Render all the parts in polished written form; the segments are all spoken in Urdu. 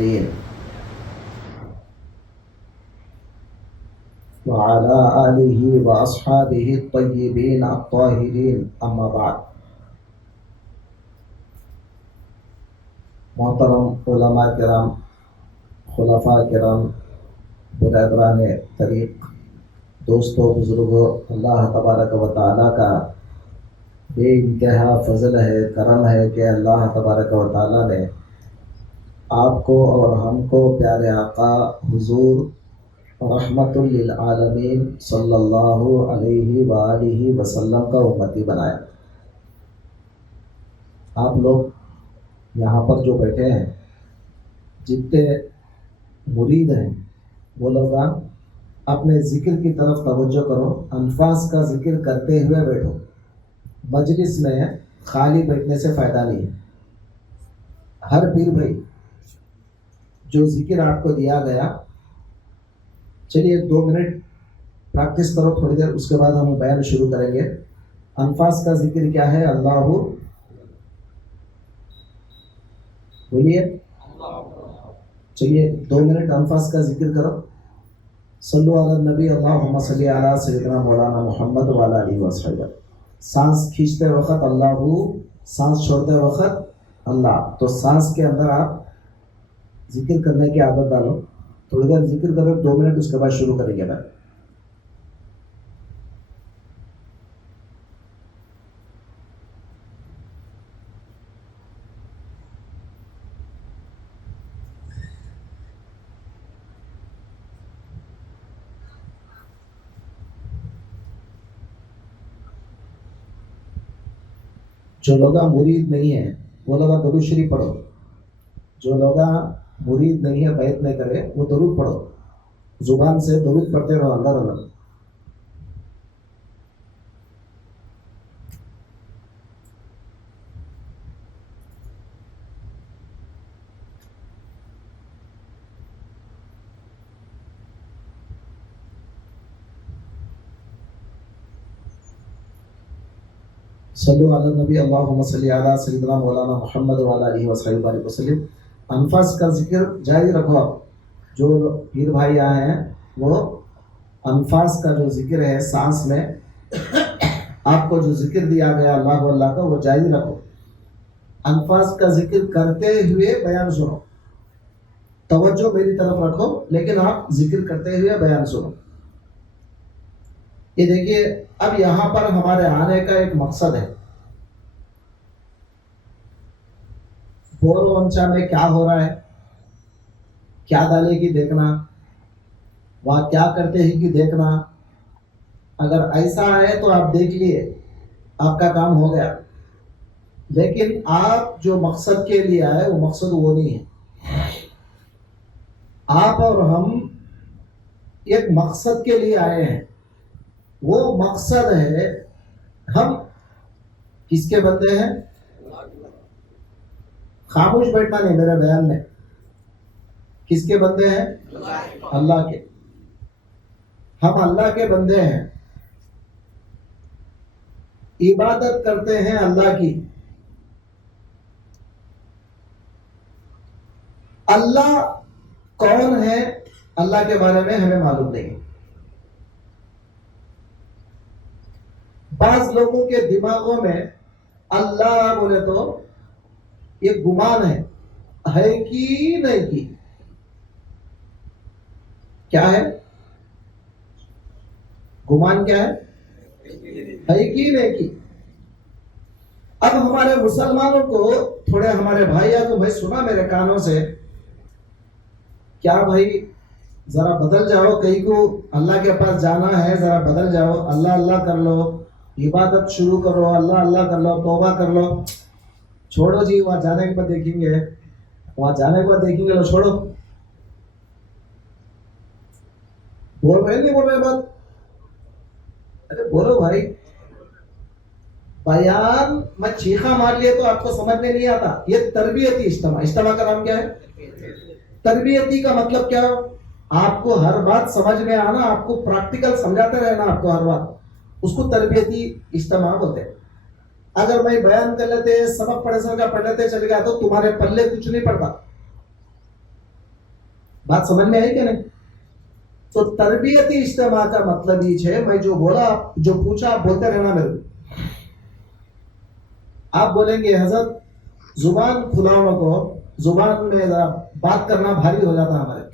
المرسلين وعلى آله وأصحابه الطيبين الطاهرين أما بعد. محترم علماء کرام، خلفاء کرام، برادران طریق، دوستوں، بزرگوں، اللہ تبارک و تعالیٰ کا بے انتہا فضل ہے، کرم ہے کہ اللہ تبارک و تعالیٰ نے آپ کو اور ہم کو پیارے آقا حضور رحمت للعالمین صلی اللہ علیہ وآلہ وسلم کا امتی بنایا. آپ لوگ یہاں پر جو بیٹھے ہیں، جتنے مرید ہیں، وہ لوگ اپنے ذکر کی طرف توجہ کرو. الفاظ کا ذکر کرتے ہوئے بیٹھو. مجلس میں خالی بیٹھنے سے فائدہ نہیں ہے. ہر پیر بھائی جو ذکر آپ کو دیا گیا، چلیے 2 منٹ پریکٹس کرو تھوڑی دیر، اس کے بعد ہم بیان شروع کریں گے. الفاظ کا ذکر کیا ہے؟ اللہ، بولیے. چلیے 2 منٹ الفاظ کا ذکر کرو. صلو علی النبی، اللہم صلی علی سیدنا مولانا محمد وعلی آلہ وصحبہ. سانس کھینچتے وقت اللہ، سانس چھوڑتے وقت اللہ. تو سانس کے اندر آپ ذکر کرنے کی عادت ڈالو. تھوڑی دیر ذکر کرو، 2 منٹ، اس کے بعد شروع کریں گے. جو لوگ مرید نہیں ہیں وہ لوگ درود شریف پڑھو. جو لوگ مرید نہیں ہے، بیعت نہیں کرے، وہ درود پڑھو. زبان سے درود پڑھتے رہو اندر اندر. صلو علی النبی، اللہم صلی علی سیدنا مولانا محمد وعلی آلہ وصحبہ وسلم. انفاس کا ذکر جاری رکھو. آپ جو پیر بھائی آئے ہیں وہ انفاس کا جو ذکر ہے، سانس میں آپ کو جو ذکر دیا گیا اللہ اللہ کا، وہ جاری رکھو. انفاس کا ذکر کرتے ہوئے بیان سنو. توجہ میری طرف رکھو، لیکن آپ ذکر کرتے ہوئے بیان سنو. یہ دیکھیے، اب یہاں پر ہمارے آنے کا ایک مقصد ہے. بورو ونچا میں کیا ہو رہا ہے، کیا ڈالے گی دیکھنا، وہاں کیا کرتے ہیں کہ دیکھنا. اگر ایسا ہے تو آپ دیکھ لیے، آپ کا کام ہو گیا. لیکن آپ جو مقصد کے لیے آئے، وہ مقصد وہ نہیں ہے. آپ اور ہم ایک مقصد کے لیے آئے ہیں. وہ مقصد ہے، ہم کس کے بندے ہیں؟ خاموش بیٹھنا نہیں میرے بیان میں. کس کے بندے ہیں؟ اللہ کے. ہم اللہ کے بندے ہیں، عبادت کرتے ہیں اللہ کی. اللہ کون ہے، اللہ کے بارے میں ہمیں معلوم نہیں. بعض لوگوں کے دماغوں میں اللہ بولے تو یہ گمان ہے کہ نہیں کی. کیا ہے گمان؟ کیا ہے کہ نہیں کی. اب ہمارے مسلمانوں کو، تھوڑے ہمارے بھائیوں کو میں سنا میرے کانوں سے، کیا بھائی ذرا بدل جاؤ، کہیں کو اللہ کے پاس جانا ہے، ذرا بدل جاؤ، اللہ اللہ کر لو، عبادت شروع کرو، اللہ اللہ کر لو، توبہ کر لو. چھوڑو جی، وہاں جانے کے بعد دیکھیں گے، وہاں جانے کے بعد دیکھیں گے. لو چھوڑو. بول رہے نہیں بول رہے بات؟ ارے بولو بھائی. بیان میں چیخا مار لیا تو آپ کو سمجھ میں نہیں آتا. یہ تربیتی اجتماع. اجتماع کا نام کیا ہے؟ تربیتی کا مطلب کیا؟ آپ کو ہر بات سمجھ میں آنا، آپ کو پریکٹیکل سمجھاتے رہنا آپ کو ہر بات. اس کو تربیتی اجتماع ہوتے ہیں. اگر میں بیان کر لیتے، سبق پڑھے سر کا پڑھ لیتے چلے گیا تو تمہارے پلے کچھ نہیں پڑتا. بات سمجھ میں آئی کہ نہیں؟ تو تربیتی اجتماع کا مطلب یہ ہے، میں جو بولا جو پوچھا آپ بولتے رہنا میرے کو. آپ بولیں گے حضرت زبان کھلاؤں کو، زبان میں بات کرنا بھاری ہو جاتا ہمارے.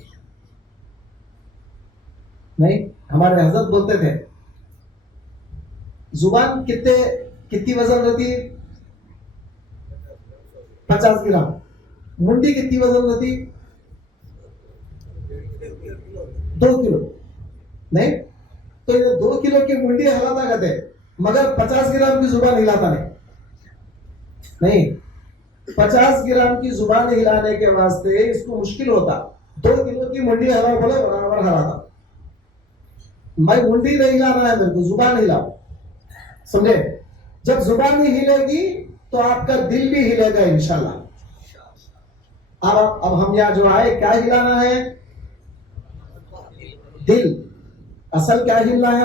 نہیں، ہمارے حضرت بولتے تھے زبان کتنی وزن رہتی؟ 50 گرام. منڈی کتنی وزن رہتی؟ 2 کلو. نہیں تو یہ 2 کلو کی منڈی ہلاتا کہتے مگر 50 گرام کی زبان ہلاتا نہیں. 50 گرام کی زبان ہلانے کے واسطے اس کو مشکل ہوتا. 2 کلو کی منڈی ہلاؤ بولے برابر ہلاتا. میں منڈی نہیں ہلانا ہے میرے کو، زبان ہلاؤ. سمجھے؟ جب زبان ہی ہلے گی تو آپ کا دل بھی ہلے گا انشاءاللہ. اب ہم یہاں جو آئے کیا ہلانا ہے؟ دل. اصل کیا ہلنا ہے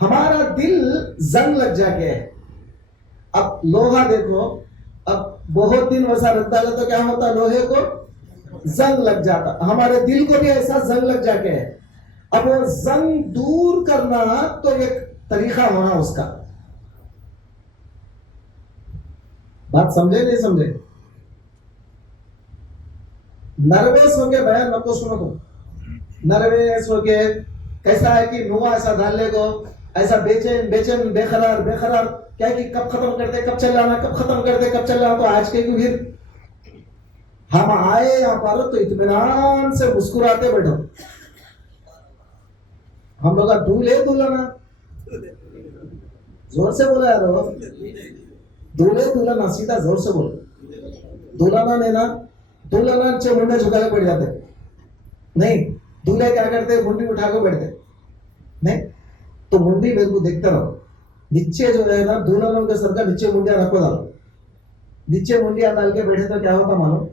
ہمارا دل زنگ لگ جا کے ہے. اب لوہا دیکھو، اب بہت دن ویسا رکھتا ہے تو کیا ہوتا؟ لوہے کو زنگ لگ جاتا. ہمارے دل کو بھی ایسا زنگ لگ جا کے ہے. اب وہ زنگ دور کرنا تو ایک طریقہ ہونا اس کا. بات سمجھے نہیں سمجھے؟ نرویس ہو کے بیان نہ کو سنو. تو نرویس ہو کے کیسا ہے کہ نوا ایسا ڈال لے گو، ایسا بیچین بے قرار کیا کہ کب ختم کرتے کب چل جانا، کب ختم کرتے کب چل جانا. تو آج کے پھر ہم آئے یہاں پر تو اطمینان سے مسکراتے بیٹھو. ہم لوگ دولہنا زور سے بولا یار، دولہنا سیدھا زور سے بولو. دولہنا لینا، دولہنا اچھے منڈے جھکا کے بیٹھ جاتے. نہیں، دولہے کیا کرتے؟ منڈی اٹھا کے بیٹھتے. نہیں تو منڈی میرے کو دیکھتے رہو. نیچے جو ہے نا دولہنوں کے سر کا نیچے منڈیاں رکھو ڈالو. نیچے منڈیاں ڈال کے بیٹھے تو کیا ہوتا معلوم؟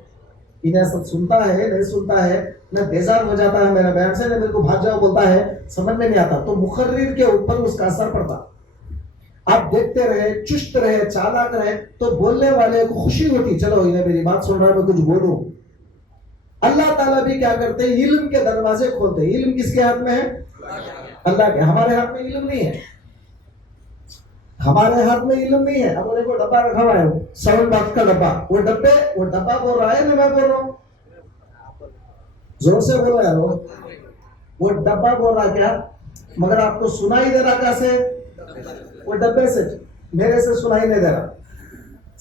انہیں سب سنتا ہے نہیں سنتا ہے، نہ بیزار ہو جاتا ہے میرا بیان سے، نہ میرے کو بھاگ جاؤ بولتا ہے، سمجھ میں نہیں آتا. تو مقرر کے اوپر اس کا اثر پڑتا. آپ دیکھتے رہے، چست رہے، چالاک رہے تو بولنے والے کو خوشی ہوتی، چلو انہیں میری بات سن رہا ہے میں کچھ بولوں. اللہ تعالیٰ بھی کیا کرتے ہیں؟ علم کے دروازے کھولتے. علم کس کے ہاتھ میں ہے؟ اللہ کے. ہمارے ہاتھ میں علم نہیں ہے. ہمارے ہاتھ میں علم نہیں ہے. اب کو ڈبا رکھا ہوا ہے 7 باکس کا ڈبا، وہ ڈبا بول رہا ہے نا میں بول رہا ہوں؟ زور سے بولو یار. وہ ڈبا بول رہا کیا مگر آپ کو سنائی دے رہا کیسے؟ وہ ڈبے سے، میرے سے سنائی نہیں دے رہا.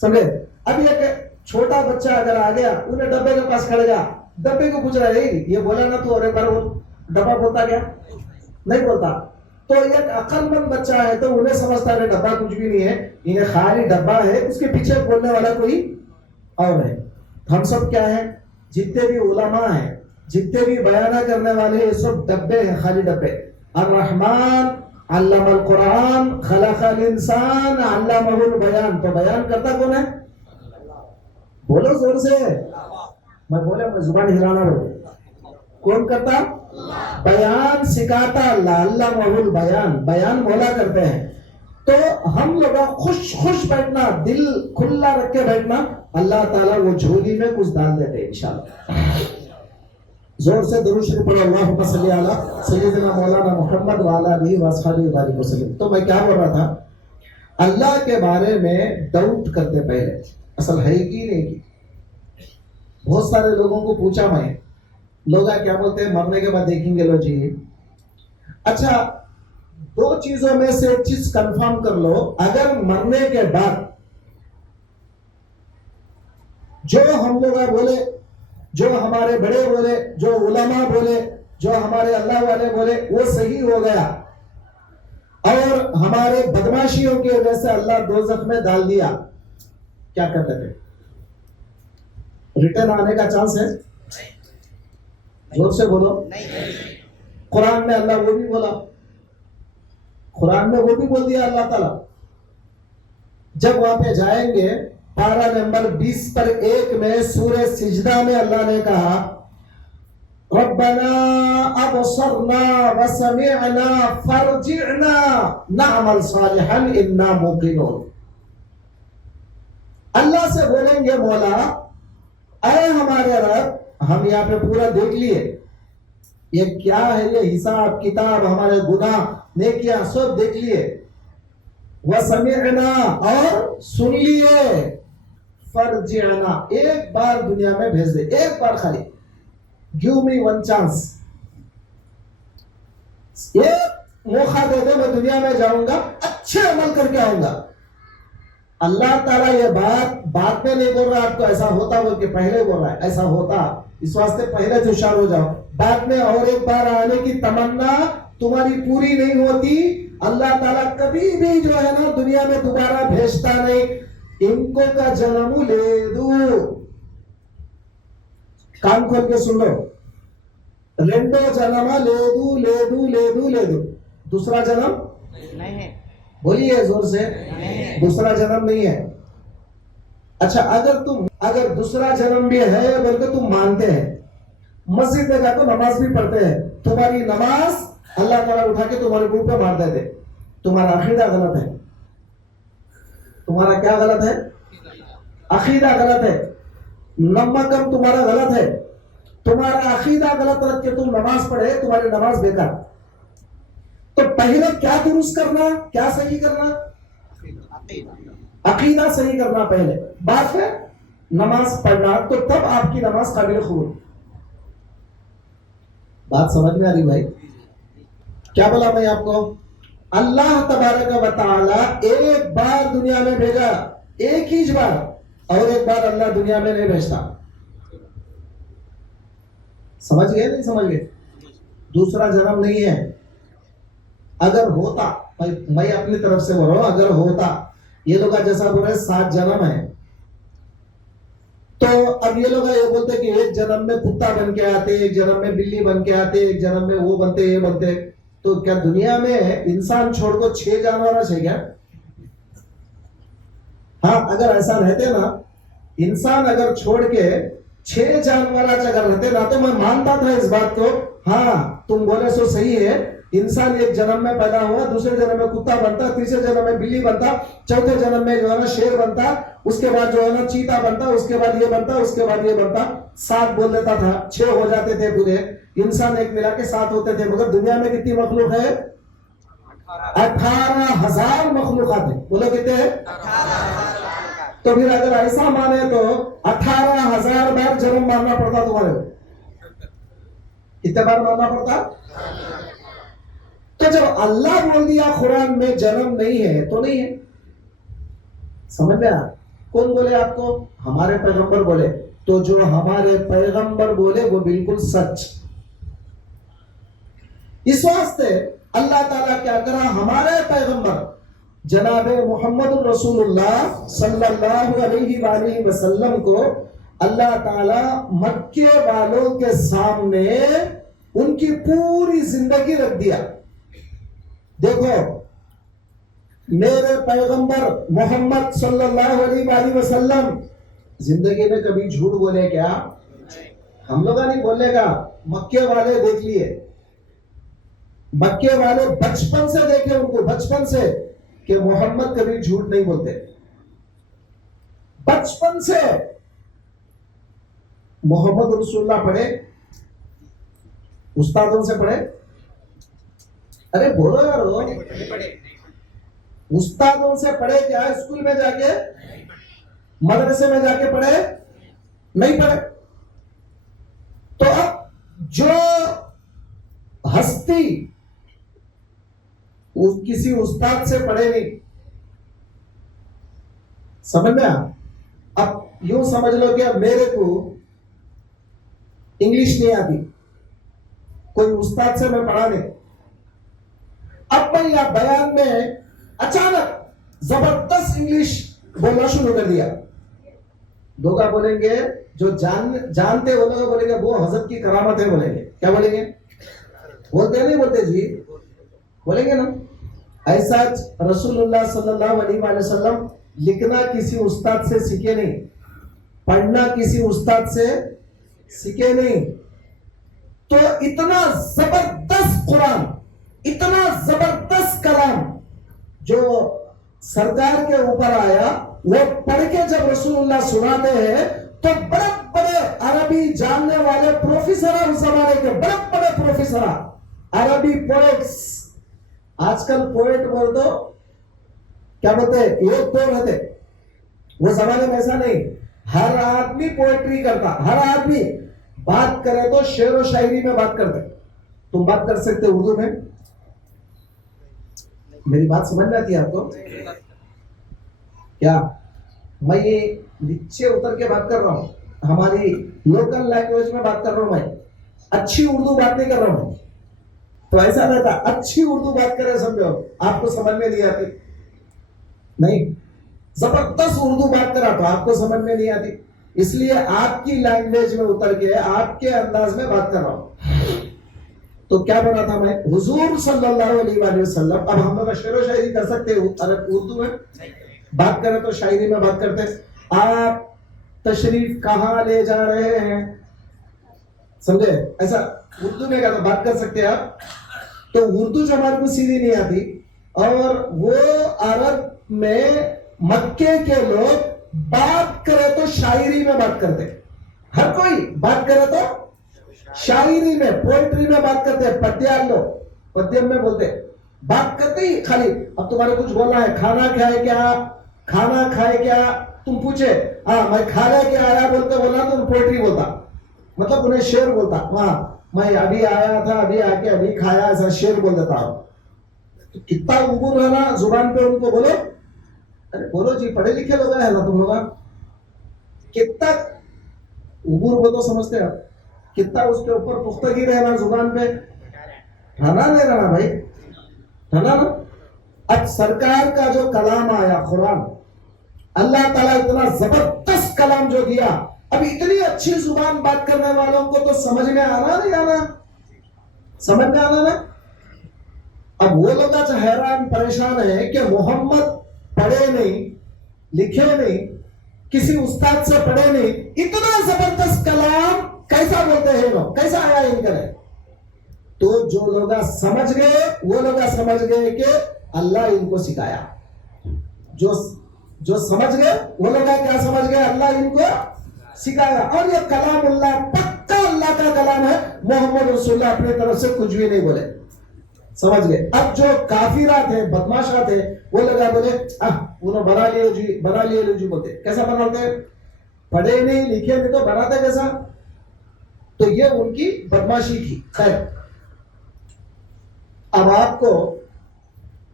سمجھے؟ اب یہ کہ چھوٹا بچہ اگر آ گیا انہیں ڈبے کے پاس کھڑے گا، ڈبے کو پوچھ رہا ہے یہ بولا نا تو اور ایک بار بول. ڈبا بولتا کیا؟ نہیں بولتا. تو ایک عقل مند بچہ ہے تو انہیں سمجھتا ہے ڈبا کچھ بھی نہیں ہے، انہیں خالی ڈبا ہے، اس کے پیچھے بولنے والا کوئی اور ہے. ہم سب کیا ہیں؟ جتنے بھی علماء ہیں، جتنے بھی بیانہ کرنے والے یہ سب ڈبے ہیں، خالی ڈبے. الرحمن علم القرآن خلق الانسان علمہ البیان. تو بیان کرتا کون ہے؟ بولو زور سے. میں بولے میں زبان ہلانا بولے. کون کرتا؟ بیان سکھاتا اللہ. علمہ البیان، بیان مولا کرتے ہیں. تو ہم لوگ خوش بیٹھنا، دل کھلا رکھ کے بیٹھنا، اللہ تعالیٰ وہ جھولی میں کچھ ڈال دیتے ہیں انشاءاللہ. زور سے درود شریف پڑھو. اللہم صلی علی سیدنا مولانا محمد وعلی آلہ واصحابہ وبارک وسلم. تو میں کیا بول رہا تھا؟ اللہ کے بارے میں ڈاؤٹ کرتے پہلے اصل ہے کی نہیں کی. بہت سارے لوگوں کو پوچھا میں، لوگ کیا بولتے ہیں مرنے کے بعد دیکھیں گے. لو جی اچھا 2 چیزوں میں سے ایک چیز کنفرم کر لو، اگر مرنے کے بعد جو ہم لوگ بولے، جو ہمارے بڑے بولے، جو علماء بولے، جو ہمارے اللہ والے بولے وہ صحیح ہو گیا اور ہمارے بدماشیوں کی وجہ سے اللہ دوزخ میں ڈال دیا، کیا کرتے تھے؟ ریٹرن آنے کا چانس ہے؟ زور سے بولو. قرآن میں اللہ وہ بھی بولا، قرآن میں وہ بھی بول دیا اللہ تعالیٰ. جب وہاں پہ جائیں گے پارہ نمبر 20 پر 1 میں سورہ سجدہ میں اللہ نے کہا ربنا ابصرنا وسمعنا فارجعنا نعمل صالحا انا موقنون. اللہ سے بولیں گے مولا اے ہمارے رب، ہم یہاں پہ پورا دیکھ لیے، یہ کیا ہے؟ یہ حساب کتاب، ہمارے گناہ نیکیاں سب دیکھ لیے. وَسَمِعْنَا، اور سن لیے. فَرْجِعْنَا، ایک بار دنیا میں بھیج دے، ایک بار خالی. Give me one chance. ایک موقع دے دے، میں دنیا میں جاؤں گا، اچھے عمل کر کے آؤں گا. اللہ تعالیٰ یہ بات میں نہیں بول رہا آپ کو ایسا ہوتا بول کے، پہلے بول رہا ہے ایسا ہوتا، اس واسطے پہلے تو ہوشیار ہو جاؤ. بعد میں اور ایک بار آنے کی تمنا تمہاری پوری نہیں ہوتی. اللہ تعالیٰ کبھی بھی جو ہے نا دنیا میں دوبارہ بھیجتا نہیں. ان کو کا جنم لے دو، کان کھول کے سن لو. رینڈو جنم لے دو لے دو لے دو لے دو. دوسرا جنم نہیں ہے، بولیے زور سے، دوسرا جنم نہیں ہے. اچھا اگر دوسرا جنم بھی ہے بول کے تم مانتے ہیں، مسجد میں جا کے نماز بھی پڑھتے ہیں، تمہاری نماز اللہ تعالیٰ اٹھا کے تمہارے منہ پہ مار دیتے، تمہارا عقیدہ غلط ہے. تمہارا کیا غلط ہے؟ عقیدہ غلط ہے. نمکم تمہارا غلط ہے. تمہارا عقیدہ غلط رکھ کے تم نماز پڑھے، تمہاری نماز بیکار. تو پہلے کیا درست کرنا، کیا صحیح کرنا؟ عقیدہ صحیح کرنا پہلے، بعد میں نماز پڑھنا. تو تب آپ کی نماز قابل قبول. بات سمجھ میں آ رہی بھائی؟ کیا بولا میں آپ کو؟ اللہ تبارک و تعالی ایک بار دنیا میں بھیجا، ایک ہی بار، اور ایک بار اللہ دنیا میں نہیں بھیجتا. سمجھ گئے نہیں سمجھ گئے؟ دوسرا جنم نہیں ہے. اگر ہوتا، میں اپنی طرف سے بول رہا ہوں، اگر ہوتا، یہ لوگ جیسا بول رہے 7 جنم ہے، تو اب یہ لوگ یہ بولتے کہ ایک جنم میں کتا بن کے آتے، ایک جنم میں بلی بن کے آتے، ایک جنم میں وہ بنتے یہ بنتے. تو کیا دنیا میں انسان چھوڑ کو 6 جانور ہے کیا؟ ہاں، اگر ایسا رہتے نا، انسان اگر چھوڑ کے 6 جانور اگر رہتے نا، تو میں مانتا تھا اس بات کو. ہاں تم بولے سو صحیح ہے. انسان ایک جنم میں پیدا ہوا، دوسرے جنم میں کتا بنتا، تیسرے جنم میں بلی بنتا، چوتھے جنم میں جو ہے نا شیر بنتا، اس کے بعد جو ہے نا چیتا بنتا، اس کے بعد یہ بنتا، اس کے بعد یہ بنتا. 7 بول دیتا تھا، 6 ہو جاتے تھے پورے. انسان ایک ملا کے 7 ہوتے تھے. مگر دنیا میں کتنی مخلوق ہے؟ 18,000 مخلوقات ہیں. بولو کتنے ہیں؟ تو پھر اگر ایسا مانے تو 18,000 بار جنم ماننا پڑتا تمہارے کو. کتنے بار ماننا پڑتا؟ تو جب اللہ بول دیا قرآن میں جنم نہیں ہے تو نہیں ہے. سمجھ لیا؟ کون بولے آپ کو؟ ہمارے پیغمبر بولے. تو جو ہمارے پیغمبر بولے وہ بالکل سچ. اس واسطے اللہ تعالیٰ کیا کرا؟ ہمارے پیغمبر جناب محمد رسول اللہ صلی اللہ علیہ وآلہ وسلم کو اللہ تعالیٰ مکے والوں کے سامنے ان کی پوری زندگی رکھ دیا. دیکھو میرے پیغمبر محمد صلی اللہ علیہ وآلہ وسلم زندگی میں کبھی جھوٹ بولے کیا؟ ہم لوگ نہیں بولے گا. مکے والے دیکھ لیے، مکے والے بچپن سے دیکھے ان کو، بچپن سے، کہ محمد کبھی جھوٹ نہیں بولتے. بچپن سے محمد رسول اللہ پڑھے، استادوں سے پڑھے. ارے بولو یار، استادوں سے پڑھے کیا؟ اسکول میں جا کے، مدرسے میں جا کے پڑھے؟ نہیں پڑھے. تو اب جو ہستی کسی استاد سے پڑھے نہیں، سمجھ میں؟ اب یوں سمجھ لو کہ اب میرے کو انگلش نہیں آتی، کوئی استاد سے میں پڑھا نہیں. اب میں یا بیان میں اچانک زبردست انگلش بولنا شروع کر دیا. لوگ بولیں گے جو جانتے وہ لوگ بولیں گے وہ حضرت کی کرامت ہے. بولیں گے کیا؟ بولیں گے، بولتے نہیں بولتے جی؟ بولیں گے نا. ایسا رسول اللہ صلی اللہ علیہ وآلہ وسلم لکھنا کسی استاد سے سیکھے نہیں، پڑھنا کسی استاد سے سیکھے نہیں. تو اتنا زبردست قرآن، اتنا زبردست کلام جو سرکار کے اوپر آیا، وہ پڑھ کے جب رسول اللہ سناتے ہیں تو بڑے بڑے عرب عربی جاننے والے پروفیسر اس زمانے کے بڑے بڑے پروفیسر عربی پوئٹس. آج کل پوئٹ بول دو کیا بولتے ہیں, ایک دو رہتے. وہ زمانے میں ایسا نہیں, ہر آدمی پوئٹری کرتا, ہر آدمی بات کرے تو شعر و شاعری میں بات کرتے. تم بات کر سکتے اردو میں؟ میری بات سمجھ میں آتی ہے آپ کو کیا؟ میں یہ نیچے اتر کے بات کر رہا ہوں, ہماری لوکل لینگویج میں بات کر رہا ہوں. میں اچھی اردو بات نہیں کر رہا ہوں. تو ایسا رہتا, اچھی اردو بات کرے سمجھو, آپ کو سمجھ میں نہیں آتی. نہیں, زبردست اردو بات کرا تو آپ کو سمجھ میں نہیں آتی, اس لیے آپ کی لینگویج میں اتر کے آپ کے انداز میں بات کر رہا ہوں. تو کیا بنا تھا میں, حضور صلی اللہ علیہ وآلہ وسلم. اب ہم لوگ شعر و شاعری کر سکتے ہیں اردو میں, بات کریں تو شاعری میں بات کرتے. آپ تشریف کہاں لے جا رہے ہیں, سمجھے, ایسا اردو میں کہا بات کر سکتے ہیں آپ. تو اردو جو ہمارے کو سیدھی نہیں آتی, اور وہ عرب میں مکے کے لوگ بات کرے تو شاعری میں بات کرتے. ہر کوئی بات کرے تو شاعری میں, پوئٹری میں بات کرتے. پدیم لوگ پدیم میں بولتے, بات کرتے ہی خالی. اب تمہارے کچھ بولنا ہے, کھانا کھائے کیا, کھانا کھائے کیا, تم پوچھے ہاں میں کھانے کے آیا بولتے بولا تو پوئٹری بولتا, مطلب انہیں شعر بولتا. وہاں میں ابھی آیا تھا, ابھی آ کے ابھی کھایا, ایسا شعر بول دیتا. کتنا عبور ہے نا زبان پہ, ان کو بولو, ارے بولو جی, پڑھے لکھے لوگ ہیں نا تم لوگ, کتنا عبور بولو سمجھتے ہیں, کتنا اس کے اوپر پختگی رہنا زبان پہ, رہنا نہیں رہنا بھائی, رہنا نا. اب سرکار کا جو کلام آیا قرآن, اللہ تعالیٰ اتنا زبردست کلام جو دیا, اب اتنی اچھی زبان بات کرنے والوں کو تو سمجھ میں آنا نہیں آنا, سمجھ میں آنا نا. اب وہ لوگ آج حیران پریشان ہے کہ محمد پڑھے نہیں, لکھے نہیں, کسی استاد سے پڑھے نہیں, اتنا زبردست کلام کیسا بولتے ہیں لوگ, کیسا آیا ان کا ہے. تو جو لوگ سمجھ گئے وہ لوگ سمجھ گئے کہ اللہ ان کو سکھایا. جو سمجھ گئے وہ لوگ کیا سمجھ گئے, اللہ ان کو سکھایا. اور یہ کلام اللہ پکا اللہ کا کلام ہے, محمد رسول اللہ اپنی طرف سے کچھ بھی نہیں بولے, سمجھ گئے. اب جو کافرات ہیں, بدماشات ہیں, وہ لوگ بولے انہوں بنا لیے جی, بنا لیے جی بولتے. کیسا بناتے, پڑھے نہیں لکھے نہیں تو بناتے کیسا. تو یہ ان کی بدماشی تھی. خیر, اب آپ کو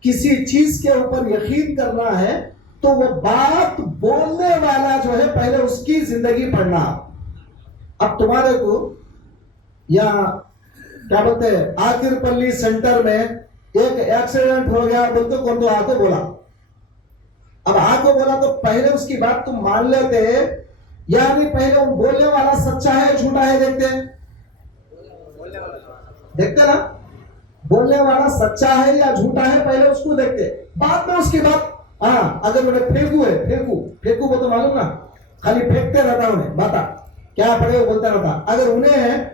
کسی چیز کے اوپر یقین کرنا ہے تو وہ بات بولنے والا جو ہے پہلے اس کی زندگی پڑھنا. اب تمہارے کو یا کیا بولتے ہیں آخر پلی سینٹر میں ایک ایکسیڈنٹ ہو گیا بولتے کون تو آ کو بولا. اب آ کو بولا تو پہلے اس کی بات تم مان لیتے, یعنی پہلے وہ بولنے والا سچا ہے جھوٹا ہے دیکھتے ہیں, دیکھتے نا, بولنے والا سچا ہے یا جھوٹا ہے پہلے اس کو دیکھتے, بعد میں اس کی بات. ہاں اگر انہیں پھینکو ہے, پھینکو وہ تو معلوم نا, خالی پھینکتے رہتا, انہیں بتا کیا پڑے وہ بولتا رہتا. اگر انہیں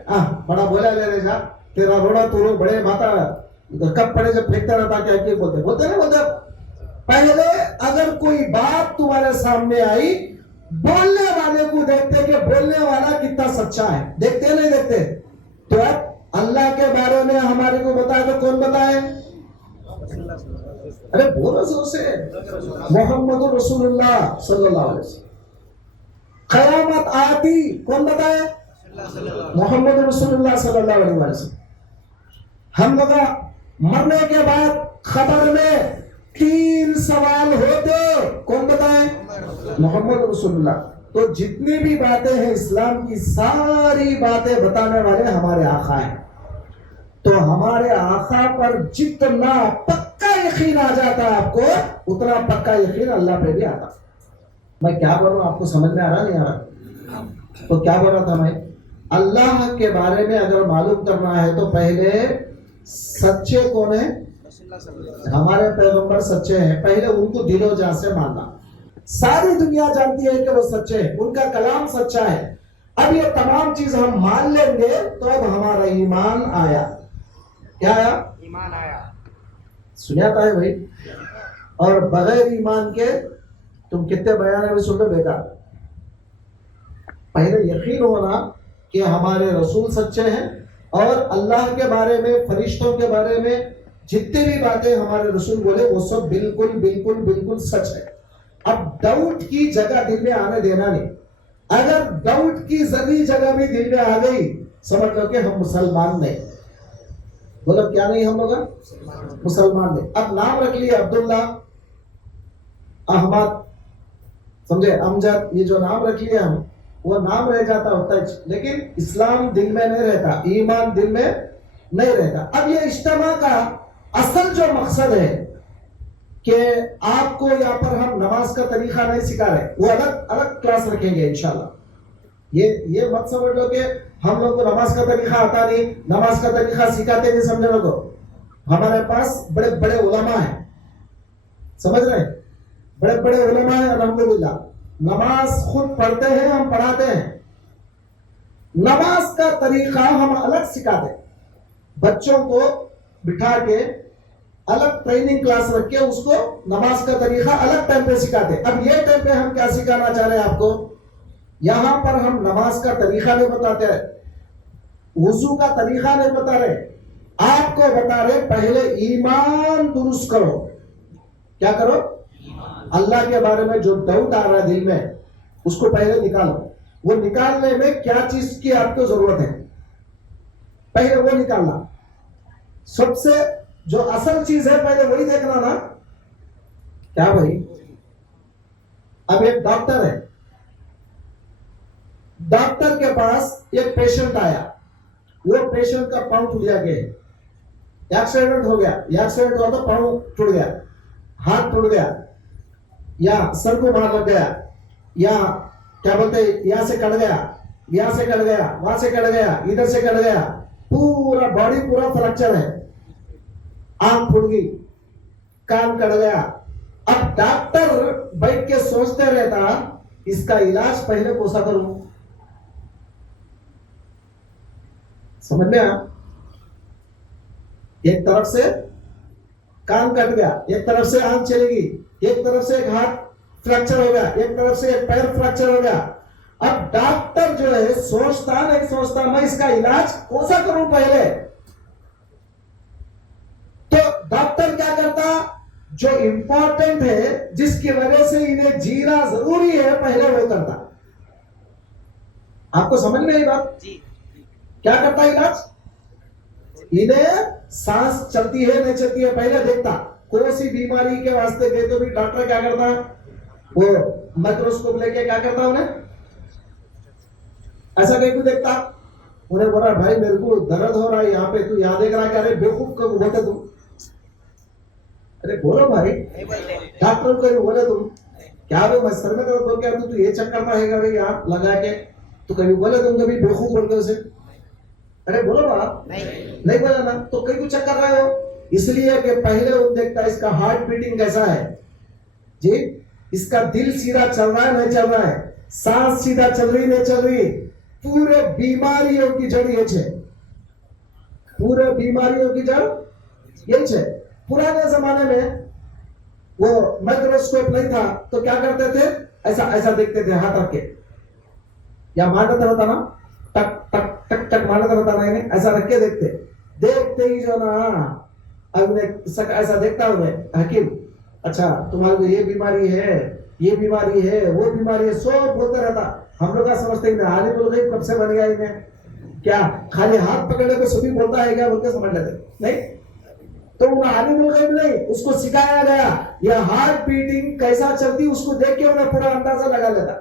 بڑا بولا لے رہے جا تیرا روڑا تو بڑے ماتا کب پڑے جب پھینکتا رہتا, کیا بولتے نہیں بولتے. پہلے اگر کوئی بات تمہارے سامنے آئی, بولنے والے کو دیکھتے کہ بولنے والا کتنا سچا ہے, دیکھتے نہیں دیکھتے. تو اب اللہ کے بارے میں ہمارے کو بتائے تو کون بتائے, ارے بولو زور سے, محمد رسول اللہ صلی اللہ علیہ وسلم. قیامت آتی کون بتائے, محمد رسول اللہ صلی اللہ علیہ وسلم. ہم لوگ مرنے کے بعد خبر میں 3 سوال ہوتے, کون بتائے, محمد رسول اللہ. تو جتنی بھی باتیں ہیں اسلام کی ساری باتیں بتانے والے ہمارے آقا ہیں. تو ہمارے آقا پر جتنا پکا یقین آ جاتا ہے آپ کو, اتنا پکا یقین اللہ پہ بھی آتا. میں کیا بول رہا ہوں آپ کو سمجھ میں آ رہا نہیں آ رہا؟ تو کیا بول رہا تھا میں, اللہ کے بارے میں اگر معلوم کرنا ہے تو پہلے سچے کون ہیں, ہمارے پیغمبر سچے ہیں, پہلے ان کو دل و جان سے ماننا. ساری دنیا جانتی ہے کہ وہ سچے ہیں, ان کا کلام سچا ہے. اب یہ تمام چیز ہم مان لیں گے تو اب ہمارا ایمان آیا. کیا آیا, ایمان آیا. سناتا ہے بھائی, اور بغیر ایمان کے تم کتنے بیان میں سن لو بیکار. پہلے یقین ہونا کہ ہمارے رسول سچے ہیں اور اللہ کے بارے میں فرشتوں کے بارے میں جتنے بھی باتیں ہمارے رسول بولے وہ سب بالکل بالکل بالکل سچ ہے. اب ڈاؤٹ کی جگہ دل میں آنے دینا نہیں. اگر ڈاؤٹ کی ذری جگہ بھی دل میں آ گئی سمجھ لو کہ ہم مسلمان نہیں. بولو کیا نہیں ہم لوگ مسلمان نہیں. اب نام رکھ لیے عبداللہ احمد سمجھے امجد یہ جو نام رکھ لیے ہم وہ نام رہ جاتا ہوتا ہے لیکن اسلام دل میں نہیں رہتا ایمان دل میں نہیں رہتا. اب یہ اجتماع کا اصل جو مقصد ہے کہ آپ کو یہاں پر ہم نماز کا طریقہ نہیں سکھا رہے وہ الگ الگ کلاس رکھیں گے انشاءاللہ. یہ مت سمجھ لو کہ ہم لوگ کو نماز کا طریقہ آتا نہیں نماز کا طریقہ سکھاتے نہیں. سمجھے لوگوں ہمارے پاس بڑے بڑے علماء ہیں سمجھ رہے ہیں بڑے بڑے علماء ہیں الحمدللہ. نماز خود پڑھتے ہیں ہم پڑھاتے ہیں. نماز کا طریقہ ہم الگ سکھاتے ہیں. بچوں کو بٹھا کے الگ ٹریننگ کلاس رکھ کے اس کو نماز کا طریقہ الگ ٹائم پہ سکھاتے ہیں. اب یہ ٹائم پہ ہم کیا سکھانا چاہ رہے ہیں آپ کو یہاں پر ہم نماز کا طریقہ نہیں بتاتے ہیں وضو کا طریقہ نہیں بتا رہے آپ کو بتا رہے پہلے ایمان درست کرو. کیا کرو اللہ کے بارے میں جو ڈاؤٹ آ رہا ہے دل میں اس کو پہلے نکالو. وہ نکالنے میں کیا چیز کی آپ کو ضرورت ہے پہلے وہ نکالنا. سب سے جو اصل چیز ہے پہلے وہی دیکھنا نا. کیا بھائی اب ایک ڈاکٹر ہے ڈاکٹر کے پاس ایک پیشنٹ آیا وہ پیشنٹ کا پاؤں ٹوٹ گیا ایکسیڈنٹ ہو گیا ایکسیڈنٹ ہوا تو پاؤں ٹوٹ گیا ہاتھ ٹوٹ گیا یا سر کو مار لگ گیا یا کیا بولتے یہاں سے کٹ گیا یہاں سے کٹ گیا وہاں سے کٹ گیا ادھر سے کٹ گیا پورا باڈی پورا فریکچر ہے. آنکھ پھٹ گئی کان کٹ گیا. اب ڈاکٹر بیٹھ کے سوچتے رہتا اس کا علاج پہلے کوسا کروں. سمجھ میں ایک طرف سے کان کٹ گیا ایک طرف سے آنکھ چلے گی ایک طرف سے ایک ہاتھ فریکچر ہو گیا ایک طرف سے ایک پیر فریکچر ہو گیا. اب ڈاکٹر جو ہے سوچتا نہیں سوچتا میں اس کا علاج کوسا کروں پہلے. تو ڈاکٹر کیا کرتا جو امپورٹنٹ ہے جس کی وجہ سے انہیں جینا ضروری ہے پہلے وہ کرتا. آپ کو سمجھ میں آئی بات کیا کرتا علاج انہیں سانس چلتی ہے نہیں چلتی ہے پہلے دیکھتا. کوئی سی بیماری کے واسطے گئے تو بھی ڈاکٹر کیا کرتا وہ مائکروسکوپ لے کے کیا کرتا انہیں ایسا کہیں کو دیکھتا انہیں بولا بھائی میرے کو درد ہو رہا ہے یہاں پہ تو یہاں دیکھ رہا ہے کہ ارے بیوقوف کب ہوتے تم ارے بولو بھائی ڈاکٹر کو بولے تم کیا میں سر میں درد ہو گیا تو یہ چیک کرتا ہے گا یہاں لگا کے تو کبھی بولے تم کبھی بیوقوف بول کے اسے ارے بولو بات نہیں بولا نا تو کہیں کو چیک کر رہے ہو اس لیے کہ پہلے وہ دیکھتا ہے اس کا ہارٹ بیٹنگ کیسا ہے جی اس کا دل سیدھا چل رہا ہے نہیں چل رہا ہے سانس سیدھا چل رہی نہیں چل رہی. پورے بیماریوں کی جڑ یہ ہے پورے بیماریوں کی جڑ یہ ہے. پرانے زمانے میں وہ مائکروسکوپ نہیں تھا تو کیا کرتے تھے ایسا ایسا دیکھتے تھے ہاتھ رکھ کے یا مارتا رہتا نا ٹک ٹک ٹک ٹک مارتا رہتا نا ایسا رکھ کے دیکھتے ہی جو نا اب ایسا دیکھتا ہوں میں حکیم اچھا تمہارے کو یہ بیماری ہے وہ بیماری ہے سب بولتا رہتا. ہم لوگ سمجھتے ہیں عالم الغیب کب سے بن گیا انہیں کیا خالی ہاتھ پکڑنے کو سبھی بولتا ہے کیا بول کے سمجھ لیتے نہیں تو وہ عالم الغیب نہیں اس کو سکھایا گیا یہ ہارٹ بیٹنگ کیسا چلتی اس کو دیکھ کے انہیں پورا اندازہ لگا لیتا.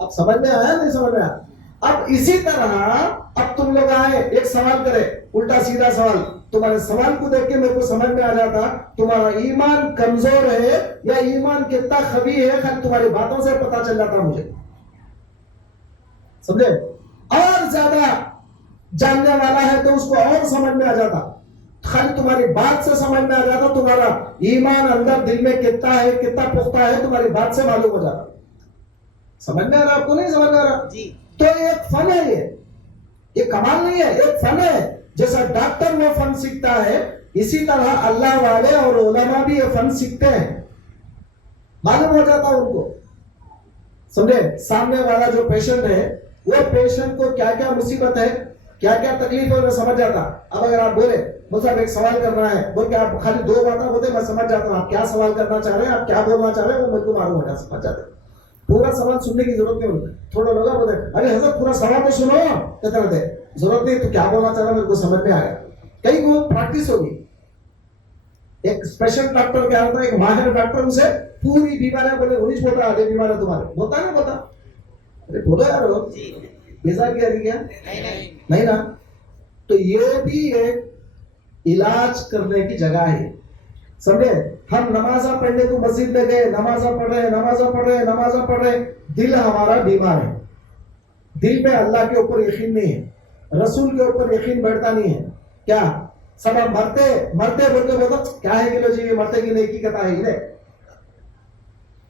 اب سمجھ میں آیا نہیں سمجھ میں آیا. اب اسی طرح اب تم لوگ آئے ایک سوال کرے الٹا سیدھا سوال تمہارے سوال کو دیکھ کے میرے کو سمجھ میں آ جاتا تمہارا ایمان کمزور ہے یا ایمان کتنا خبی ہے خالی تمہاری باتوں سے پتا چل جاتا مجھے سمجھے. اور زیادہ جاننے والا ہے تو اس کو اور سمجھ میں آ جاتا خالی تمہاری بات سے سمجھ میں آ جاتا تمہارا ایمان اندر دل میں کتنا ہے کتنا پختہ ہے تمہاری بات سے معلوم ہو جاتا. سمجھ میں آ رہا آپ کو نہیں سمجھ میں آ رہا جی. تو ایک فن ہے یہ کمال نہیں ہے ایک فن ہے. جیسا ڈاکٹر وہ فن سیکھتا ہے اسی طرح اللہ والے اور علماء بھی یہ فن سیکھتے ہیں معلوم ہو جاتا ان کو سمجھے. سامنے والا جو پیشنٹ ہے وہ پیشنٹ کو کیا کیا مصیبت ہے, کیا کیا تکلیف ہے, میں سمجھ جاتا. اب اگر آپ بولے مطلب ایک سوال کرنا ہے, بول کے آپ خالی 2 باتیں بولتے میں سمجھ جاتا ہوں آپ کیا سوال کرنا چاہ رہے ہیں, آپ کیا بولنا چاہ رہے ہیں, وہ مجھ کو معلوم ہوتا, سمجھ جاتے. پورا سوال سننے کی ضرورت نہیں ہوتی. تھوڑا لوگ بولتے ارے حضرت پورا سوال تو سنو, کہتے رہتے ضرورت نہیں, تو کیا بولنا چاہ رہا میرے کو سمجھ میں آیا. کئی کو پریکٹس ہوگی. ایک اسپیشل ڈاکٹر کیا ہوتا ہے, ایک ماہر ڈاکٹر اسے پوری بیماریاں بولے انیش بولتا آدھے بیماریاں تمہارے بولتا ہے نا, بتا ارے بولو یار بیزار کیا رہی کیا نہیں نا. تو یہ بھی ایک علاج کرنے کی جگہ ہے, سمجھے. ہم نمازہ پڑھنے کو مسجد میں گئے, نمازہ پڑھ رہے, دل ہمارا بیمار ہے, دل پہ اللہ کے اوپر یقین نہیں ہے, رسول کے اوپر یقین بیٹھتا نہیں ہے. کیا سب ہم مرتے بولتے بولتے کیا ہے کہ جی مرتے کی نیکی کتا ہے,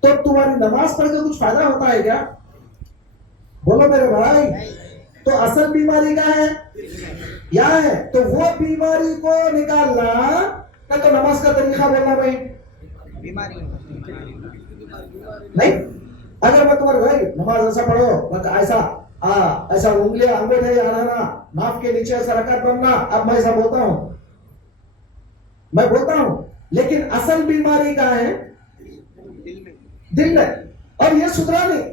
تو تمہاری نماز پڑھ کے کچھ فائدہ ہوتا ہے کیا؟ بولو میرے بھائی. تو اصل بیماری کیا ہے, کیا ہے؟ تو وہ بیماری کو نکالنا نہ تو نماز کا طریقہ بولنا بھائی نہیں. اگر میں تمہارے بھائی نماز ایسا پڑھو ایسا انگلیاں انگوٹھے ہلانا, ناف کے نیچے ایسا رکعت بننا, اب میں ایسا بولتا ہوں, لیکن اصل بیماری کیا ہے, دل میں, اور یہ سدھرا نہیں.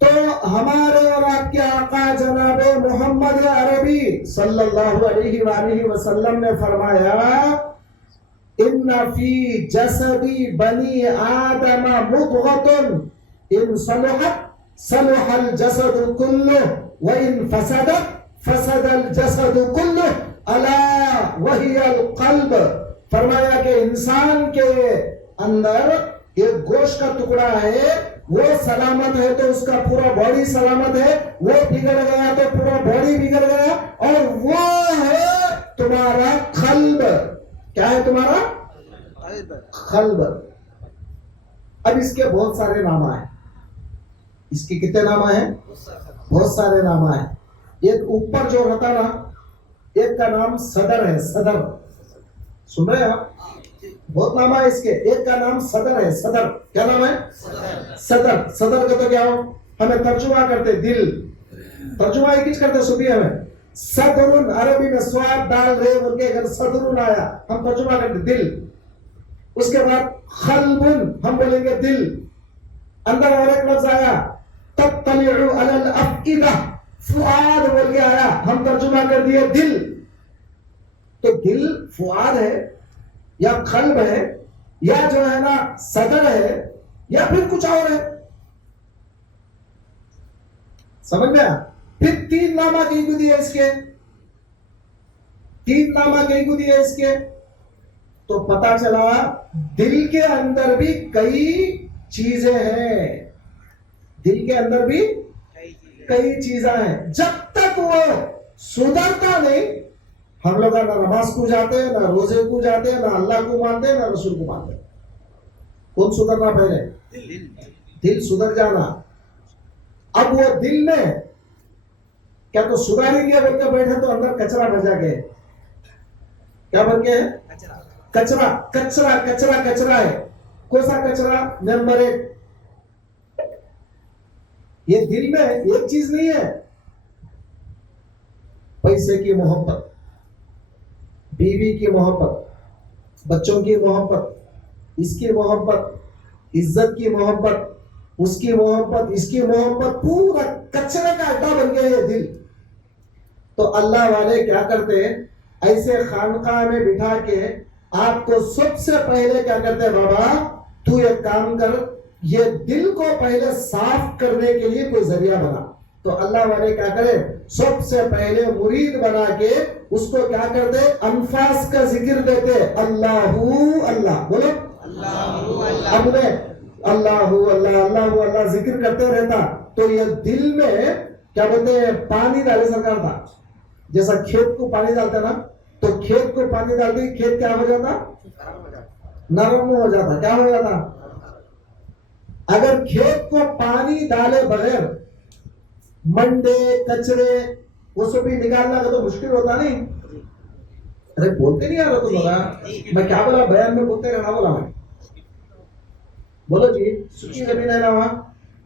تو ہمارے اور آپ کے آقا جناب محمد عربی صلی اللہ علیہ وآلہ وسلم نے فرمایا ان فی جسد بنی آدم مضغۃ ان صلحت صلح الجسد کلہ وان فسدت فسد الجسد کلہ الا وہی القلب. فرمایا کہ انسان کے اندر ایک گوشت کا ٹکڑا ہے, وہ سلامت ہے تو اس کا پورا باڈی سلامت ہے, وہ بگڑ گیا تو پورا باڈی بگڑ گیا, اور وہ ہے تمہارا قلب. کیا ہے تمہارا قلب. اب اس کے بہت سارے نام ہیں, اس کے کتنے نام ہیں, بہت سارے نام ہیں. ایک اوپر جو رہتا نا, ایک کا نام صدر ہے, صدر سن رہے ہیں آپ, بہت نام ہے اس کے. ایک کا نام صدر ہے, صدر. کیا نام ہے, صدر. صدر کا تو کیا ہو, ہمیں ترجمہ کرتے دل, ترجمہ ہی کچھ کرتے صوفی ہمیں صدر, عربی میں سواد ڈال رہے بول کے اگر صدر آیا ہم ترجمہ کرتے دل. اس کے بعد قلب ہم بولیں گے دل. اندر اور ایک لفظ آیا تطلع علی الافئدہ, فؤاد بول کے آیا, ہم ترجمہ کر دیے دل. تو دل فؤاد ہے یا قلب ہے یا جو ہے نا صدر ہے یا پھر کچھ اور ہے, سمجھ میں آیا. پھر 3 نامہ کہیں کو دیے اس کے, 3 نامہ کہیں کو دیے اس کے. تو پتا چلا دل کے اندر بھی کئی چیزیں ہیں, دل کے اندر بھی کئی چیزیں ہیں. جب تک وہ سدھرتا نہیں, ہم لوگ نہ نماز کو جاتے ہیں, نہ روزے کو جاتے ہیں, نہ اللہ کو مانتے ہیں, نہ رسول کو مانتے ہیں. کون سدھرنا پہلے, دل سدھر جانا. اب وہ دل میں کیا تو سدھار ہی گیا بول کے بیٹھے تو اندر کچرا بھر جا کے, کیا بن کے ہے, کچرا. کچرا کچرا کچرا ہے. کون سا کچرا, نمبر 1 یہ دل میں ایک چیز نہیں ہے, پیسے کی محبت, بیوی کی محبت, بچوں کی محبت, اس کی محبت, عزت کی محبت, اس کی محبت, اس کی محبت, پورا کچرے کا اڈا بن گیا یہ دل. تو اللہ والے کیا کرتے, ایسے خانقاہ میں بٹھا کے آپ کو سب سے پہلے کیا کرتے, بابا تو ایک کام کر, یہ دل کو پہلے صاف کرنے کے لیے کوئی ذریعہ بنا. تو اللہ والے کیا کرے, سب سے پہلے مرید بنا کے اس کو کیا کرتے, انفاس کا ذکر دیتے, اللہ اللہ بولو, اب میں اللہ اللہ اللہ اللہ ذکر کرتے رہتا. تو یہ دل میں کیا بولتے ہیں, پانی ڈالے سرکار تھا, جیسا کھیت کو پانی ڈالتا نا, تو کھیت کو پانی ڈالتے کھیت کیا ہو جاتا, نرم ہو جاتا. کیا ہو جاتا, اگر کھیت کو پانی ڈالے بغیر منڈے کچرے وہ سب بھی نکالنا کا تو مشکل ہوتا نہیں. ارے بولتے نہیں یار, تو بولا میں کیا بولا, بیان میں بولتے رہنا بولا میں, بولو جی. سچی زمین ہے نا وہاں,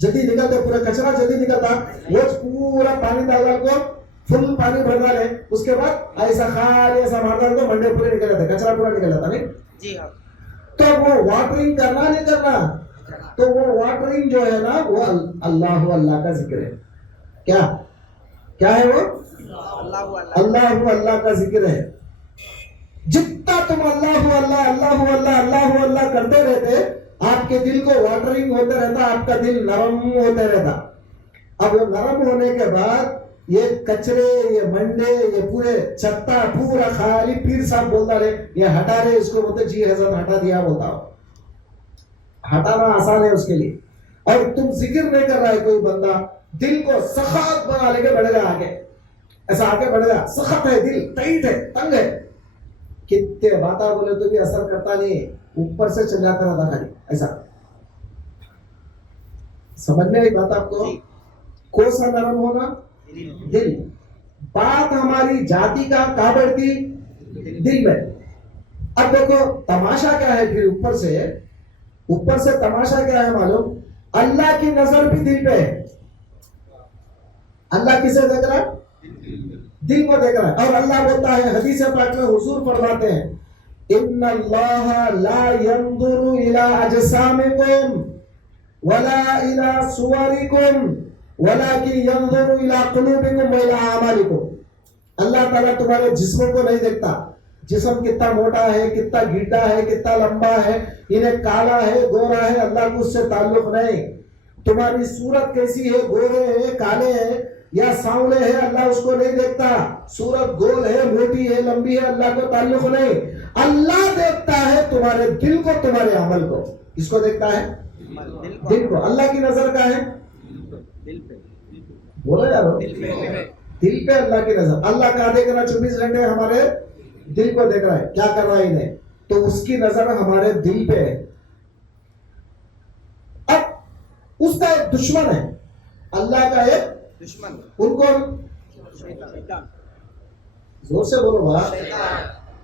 جدی نکلتے پورا کچرا جدی نکلتا وہ پورا پانی ڈال کو فل پانی بھر ڈالے اس کے بعد ایسا خالی ایسا مار ڈال تو منڈے پورے نکل جاتے کچرا پورا نکل جاتا نہیں جی ہاں تو وہ واٹرنگ کرنا نہیں کرنا تو وہ واٹرنگ جو ہے نا وہ اللہ کا ذکر ہے کیا ہے وہ اللہ کا ذکر ہے جتنا تم اللہ کرتے رہتے آپ کے دل کو واٹرنگ ہوتے رہتا آپ کا دل نرم ہوتے رہتا اب وہ نرم ہونے کے بعد یہ کچرے یہ منڈے یہ پورے چھتا پورا خالی پیر صاحب بولتا رہے یہ ہٹا رہے اس کو بولتے جی حضرت ہٹا دیا بولتا ہو ہٹانا آسان ہے اس کے لیے اور تم ذکر نہیں کر رہا ہے کوئی بندہ دل کو سخت بنا لے کے بڑھے گا آگے ایسا آگے بڑھے گا سخت ہے دل ٹائٹ ہے تنگ ہے کتنے باتیں بولے تو بھی اثر کرتا نہیں اوپر سے چل جاتا رہتا خالی ایسا سمجھ میں آئی بات آپ کو کون سا نرم ہونا دل بات ہماری جاتی کا کہاں بڑھتی دل میں اب دیکھو تماشا کیا ہے پھر اوپر سے تماشا کیا ہے معلوم اللہ کی نظر بھی دل پہ ہے اللہ کسے دیکھ رہا ہے دل کو دیکھ رہا ہے اور اللہ بولتا ہے حدیث پاک میں حضور فرماتے ہیں ان اللہ لا ينظر الى اجسامکم ولا الى صورکم ولكن ينظر الى قلوبکم والى اعمالکم اللہ تعالیٰ تمہارے جسموں کو نہیں دیکھتا جسم کتنا موٹا ہے کتنا گڈھا ہے کتنا لمبا ہے انہیں کالا ہے گورا ہے اللہ کو اس سے تعلق نہیں تمہاری صورت کیسی ہے گورے ہے کالے ہے یا سانولے ہے اللہ اس کو نہیں دیکھتا صورت گول ہے موٹی ہے لمبی ہے اللہ کو تعلق نہیں اللہ دیکھتا ہے تمہارے دل کو تمہارے عمل کو کس کو دیکھتا ہے دل کو اللہ کی نظر کا ہے بولو یار دل پہ اللہ کی نظر اللہ کا دیکھ رہا 24 گھنٹے ہمارے دل کو دیکھ رہا ہے کیا کر رہا ہے انہیں تو اس کی نظر ہمارے دل پہ ہے اب اس کا ایک دشمن ہے اللہ کا ایک دشمن ان کو زور سے بولو بھائی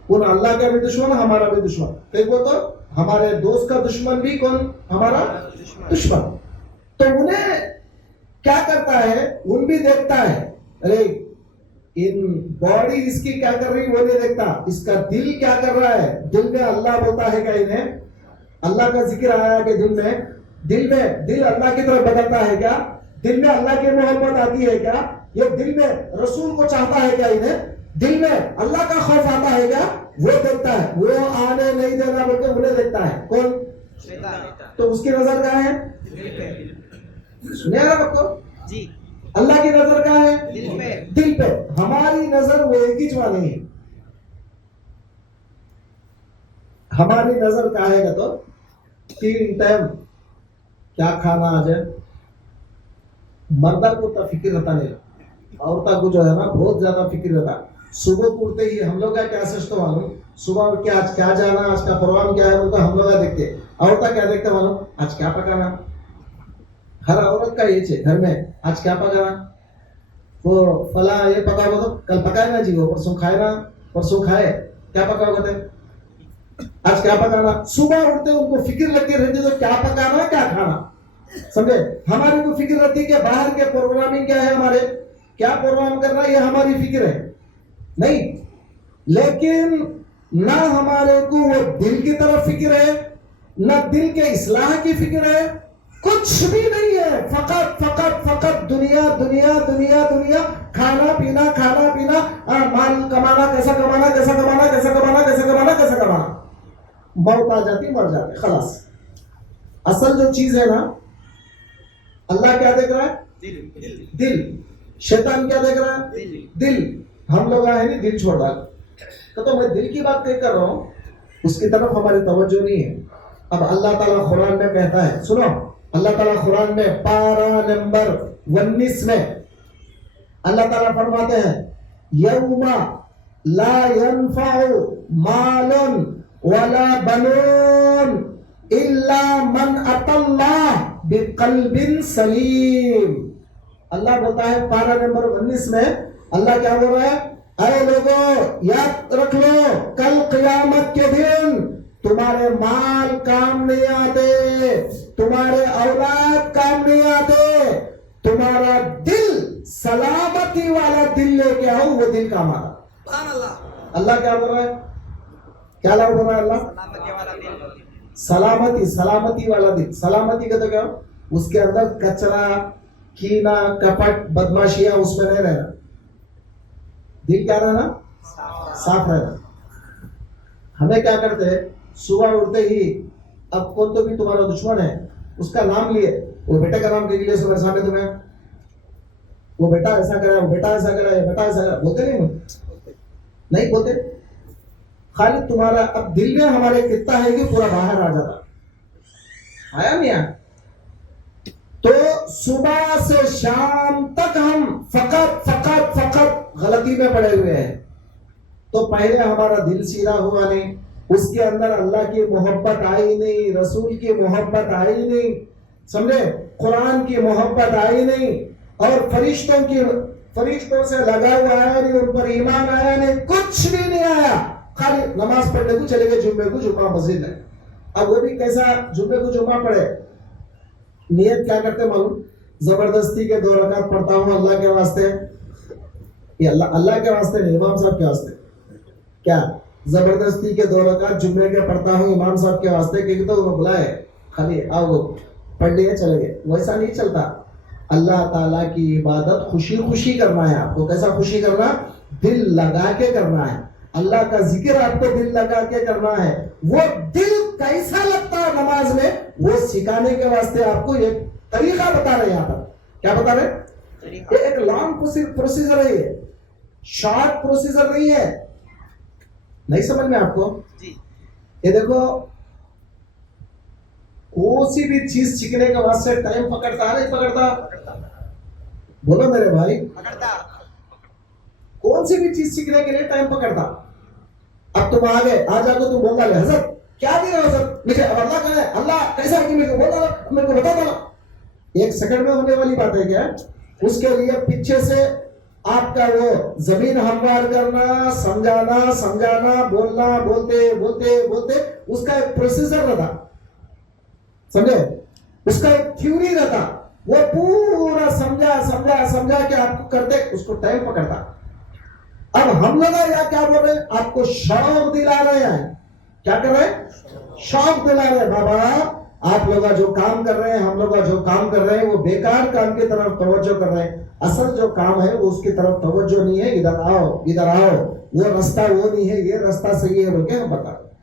کون اللہ کا بھی دشمن ہمارا بھی دشمن کہیں وہ تو ہمارے دوست کا دشمن بھی کون ہمارا دشمن تو انہیں کیا کرتا ہے ان بھی دیکھتا ہے ارے ان باڈی اس کی کیا کر رہی وہ نہیں دیکھتا اس کا دل کیا کر رہا ہے دل میں اللہ بولتا ہے کہ انہیں اللہ کا ذکر آیا کہ دل اللہ کی طرف بدلتا ہے کیا دل میں اللہ کی محبت آتی ہے کیا یہ دل میں رسول کو چاہتا ہے کیا انہیں دل میں اللہ کا خوف آتا ہے کیا وہ دیکھتا ہے وہ آنے نہیں دینا بلکہ انہیں دیکھتا ہے کون تو اس کی نظر کہاں ہے سنے رہا آپ کو جی اللہ کی نظر کہاں ہے دل پہ ہماری نظر وہ ایک ہی جوان نہیں ہے ہماری نظر کہاں ہے تو 3 ٹائم کیا کھانا آ جائے مردہ کو اتنا فکر رہتا نہیں عورتہ کو جو ہے نا بہت زیادہ فکر رہتا صبح کو اٹھتے ہی ہم لوگ کا کیا سسٹم معلوم صبح اٹھ کے آج کیا جانا آج کا پروگرام کیا ہے بولتا ہم لوگ دیکھتے عورتہ کیا دیکھتے معلوم آج کیا پکانا ہر عورت کا یہ ہے گھر میں آج کیا پکانا وہ فلاں یہ پکا ہوا تو کل پکائے نا جی وہ پرسوں کھائے کیا پکا ہوا تھے آج کیا پکانا صبح اٹھتے ان کو فکر لگتی رہتی تو کیا پکانا کیا کھانا سمجھے ہماری کو فکر رہتی کہ باہر کے پروگرامنگ کیا ہے ہمارے کیا پروگرام کرنا یہ ہماری فکر ہے نہیں لیکن نہ ہمارے کو وہ دل کی طرف فکر ہے نہ دل کے اصلاح کی فکر ہے کچھ بھی نہیں ہے فقط دنیا کھانا پینا مال کمانا کیسا کمانا موت آ جاتی مر جاتے خلاص اصل جو چیز ہے نا اللہ کیا دیکھ رہا ہے دل شیطان کیا دیکھ رہا ہے دل ہم لوگ آئے نہیں دل چھوڑ ڈال تو میں دل کی بات کر رہا ہوں اس کی طرف ہماری توجہ نہیں ہے اب اللہ تعالیٰ قرآن میں کہتا ہے سنو اللہ تعالیٰ قرآن میں پارہ نمبر 19 میں اللہ تعالیٰ فرماتے ہیں یوم لا ينفع مال ولا بنون الا من اتى اللہ بقلب سلیم اللہ بولتا ہے پارہ نمبر 19 میں اللہ کیا بول رہا ہے اے لوگوں یاد رکھ لو کل قیامت کے دن تمہارے مال کام نہیں آتے، تمہارے اولاد کام نہیں آتے، تمہارا دل سلامتی والا دل لے کے آؤ، وہ دل کام آ رہا۔ اللہ کیا بول رہا ہے؟ کیا لا بول رہا ہے اللہ؟ سلامتی والا دل۔ سلامتی کا تو کیا؟ اس کے اندر کچرا، کینا، کپٹ، بدماشیاں اس میں نہیں رہنا۔ دل کیا رہنا؟ صاف رہنا۔ ہمیں کیا کرتے ہیں؟ صبح اٹھتے ہی اب کون تو بھی تمہارا دشمن ہے اس کا نام لیے، وہ بیٹے کا نام لے لیے صبح سامنے تمہیں، وہ بیٹا ایسا کرا، وہ بیٹا ایسا کرا، بیٹا ایسا کرا، بولتے نہیں بولتے؟ خالی تمہارا اب دل میں ہمارے کتنا ہے کہ پورا باہر آ جاتا، آیا نہیں آیا؟ تو صبح سے شام تک ہم فقط غلطی میں پڑے ہوئے ہیں۔ تو پہلے ہمارا دل سیدھا ہوا نہیں، اس کے اندر اللہ کی محبت آئی نہیں، رسول کی محبت آئی نہیں، سمجھے، قرآن کی محبت آئی نہیں، اور فرشتوں سے لگا ہوا آیا نہیں، ان پر ایمان آیا نہیں، کچھ بھی نہیں آیا، خالی نماز پڑھنے کو چلے گئے، جمعے کو جمعہ مسجد ہے۔ اب وہ بھی کیسا جمعے کو جمعہ پڑھے؟ نیت کیا کرتے معلوم؟ زبردستی کے 2 رکعت پڑھتا ہوں اللہ کے واسطے، یہ اللہ کے واسطے نہیں، امام صاحب کے واسطے۔ کیا زبردستی کے 2 رکعت جمعے کے پڑھتا ہوں امام صاحب کے واسطے، کیونکہ تو انہوں بلائے خالی آؤ پڑھ لیے چلے گئے، ویسا نہیں چلتا۔ اللہ تعالیٰ کی عبادت خوشی کرنا ہے آپ کو۔ کیسا خوشی کرنا؟ دل لگا کے کرنا ہے۔ اللہ کا ذکر آپ کو دل لگا کے کرنا ہے۔ وہ دل کیسا لگتا ہے نماز میں، وہ سکھانے کے واسطے آپ کو ایک طریقہ بتا رہے ہیں یہاں پر۔ کیا بتا رہے؟ یہ ایک لانگ پروسیجر ہے، یہ شارٹ پروسیجر نہیں ہے۔ نہیں سمجھ میں آپ کو؟ یہ دیکھو، کون سی بھی چیز سیکھنے کے واسطے ٹائم پکڑتا ہے نہیں پکڑتا؟ بولو میرے بھائی، کون سی بھی چیز سیکھنے کے لیے ٹائم پکڑتا؟ اب تم آ جا تو تم بولتا ہے حضرت کیا دے رہے ہو حضرت مجھے، اب اللہ کہنا ہے اللہ کیسا ہے کہ میرے کو بولتا تھا، میرے کو بتا تھا۔ 1 سیکنڈ میں ہونے والی بات ہے کیا؟ اس کے لیے پیچھے سے آپ کا وہ زمین ہموار کرنا، سمجھانا، بولتے اس کا ایک پروسیسر رہتا، سمجھے، اس کا ایک تھیوری رہتا، وہ پورا سمجھا کہ آپ کو کرتے، اس کو ٹائم پکڑتا۔ اب ہم لوگ یا کیا بول رہے ہیں؟ آپ کو شوق دلا رہے ہیں۔ کیا کر رہے ہیں؟ شوق دلا رہے ہیں۔ بابا آپ لوگ جو کام کر رہے ہیں، ہم لوگ جو کام کر رہے ہیں، وہ بیکار کام کی طرف توجہ کر رہے ہیں۔ اصل جو کام ہے وہ اس کی طرف توجہ نہیں ہے، ادھر آؤ، وہ راستہ وہ نہیں ہے، یہ راستہ صحیح ہے بول کے ہم بتا رہے ہیں۔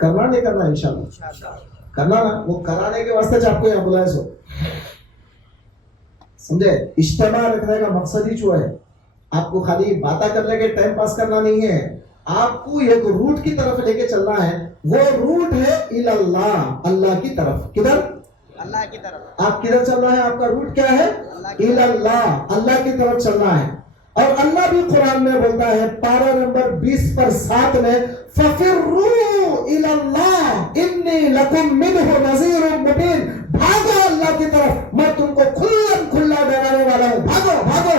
کرنا نہیں کرنا انشاءاللہ کرنا نا، وہ کرانے کے واسطے جو آپ کو یہاں بلایا سو، سمجھے، اجتماع رکھنے کا مقصد ہی جو ہے، آپ کو خالی باتیں کرنے کے ٹائم پاس کرنا نہیں ہے، آپ کو ایک روٹ کی طرف لے کے چلنا ہے۔ وہ روٹ ہے اللہ، اللہ کی طرف۔ کدھر؟ اللہ کی طرف۔ آپ کدھر چل رہے ہیں؟ آپ کا روٹ کیا ہے؟ اللہ، اللہ کی طرف چلنا ہے۔ اور اللہ بھی قرآن میں بولتا ہے پارہ نمبر 20 پر 7 میں فَفِرُّوا إِلَى اللَّهِ إِنِّي لَكُمْ مِنْهُ نَذِيرٌ مُبِينٌ، بھاگو اللہ کی طرف، میں تم کو کھلا ڈرانے والا ہوں، بھاگو۔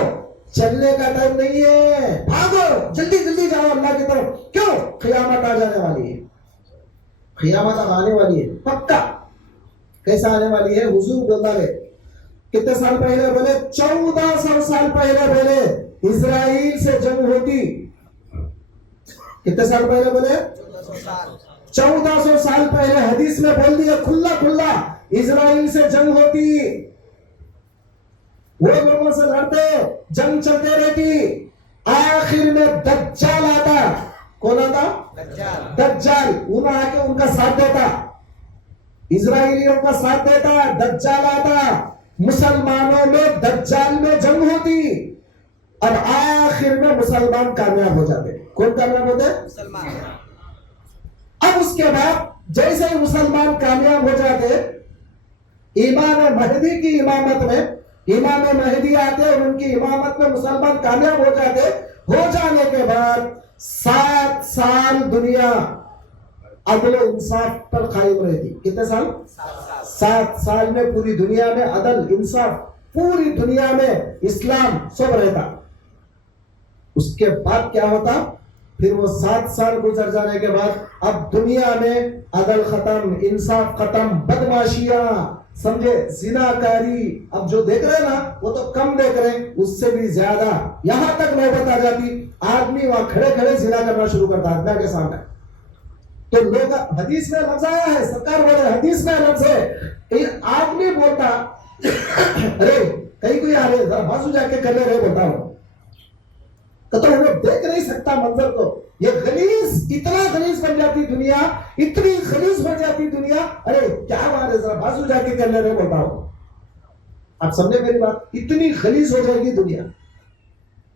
چلنے کا ٹائم نہیں ہے، بھاگو، جلدی جاؤ اللہ کی طرف۔ کیوں؟ قیامت آ جانے والی ہے، قیامت آنے والی ہے پکا۔ کیسا آنے والی ہے؟ حضور بولتا ہے کتنے سال پہلے بولے؟ 1400 سال پہلے بولے اسرائیل سے جنگ ہوتی۔ کتنے سال پہلے بولے؟ 1400 سال پہلے حدیث میں بول دیا کھلا اسرائیل سے جنگ ہوتی، وہ لوگوں سے لڑتے، جنگ چلتے رہتی، آخر میں دجال آتا۔ کون آتا؟ دجال۔ انہوں آ کے ان کا ساتھ دیتا، اسرائیلیوں کا ساتھ دیتا، دجال آتا، مسلمانوں میں دجال میں جنگ ہوتی۔ اب آخر میں مسلمان کامیاب ہو جاتے۔ کون کامیاب ہوتے؟ مسلمان۔ اب اس کے بعد جیسے ہی مسلمان کامیاب ہو جاتے، امام مہدی کی امامت میں امام مہدی آتے اور ان کی امامت میں مسلمان کامیاب ہو جاتے۔ ہو جانے کے بعد 7 سال دنیا عدل و انصاف پر قائم رہتی۔ کتنے سال؟ 7 سال میں پوری دنیا میں عدل انصاف، پوری دنیا میں اسلام سب رہتا۔ اس کے بعد کیا ہوتا؟ پھر وہ 7 سال گزر جانے کے بعد اب دنیا میں عدل ختم، انصاف ختم، بدماشیاں سمجھے، زناکاری، اب جو دیکھ رہے ہیں نا وہ تو کم دیکھ رہے ہیں، اس سے بھی زیادہ، یہاں تک نوبت آ جاتی آدمی وہاں کھڑے کھڑے زنا کرنا شروع کرتا ہے اللہ کے سامنے. تو لوگ حدیث میں لفظ آیا ہے، سرکار بولے حدیث میں لفظ ہے، آدمی بولتا ارے کہیں کوئی آ رہے ذرا بازو جا کے کر لے رہے بولتا ہوں تو ہمیں دیکھ نہیں سکتا منظر کو. یہ غلیظ، اتنا غلیظ بن جاتی دنیا، اتنی غلیظ بن جاتی دنیا، ارے کیا بات ہے ذرا بازو جا کے کر لے رہے بولتا ہوں. آپ سمجھے میری بات؟ اتنی غلیظ ہو جائے گی دنیا.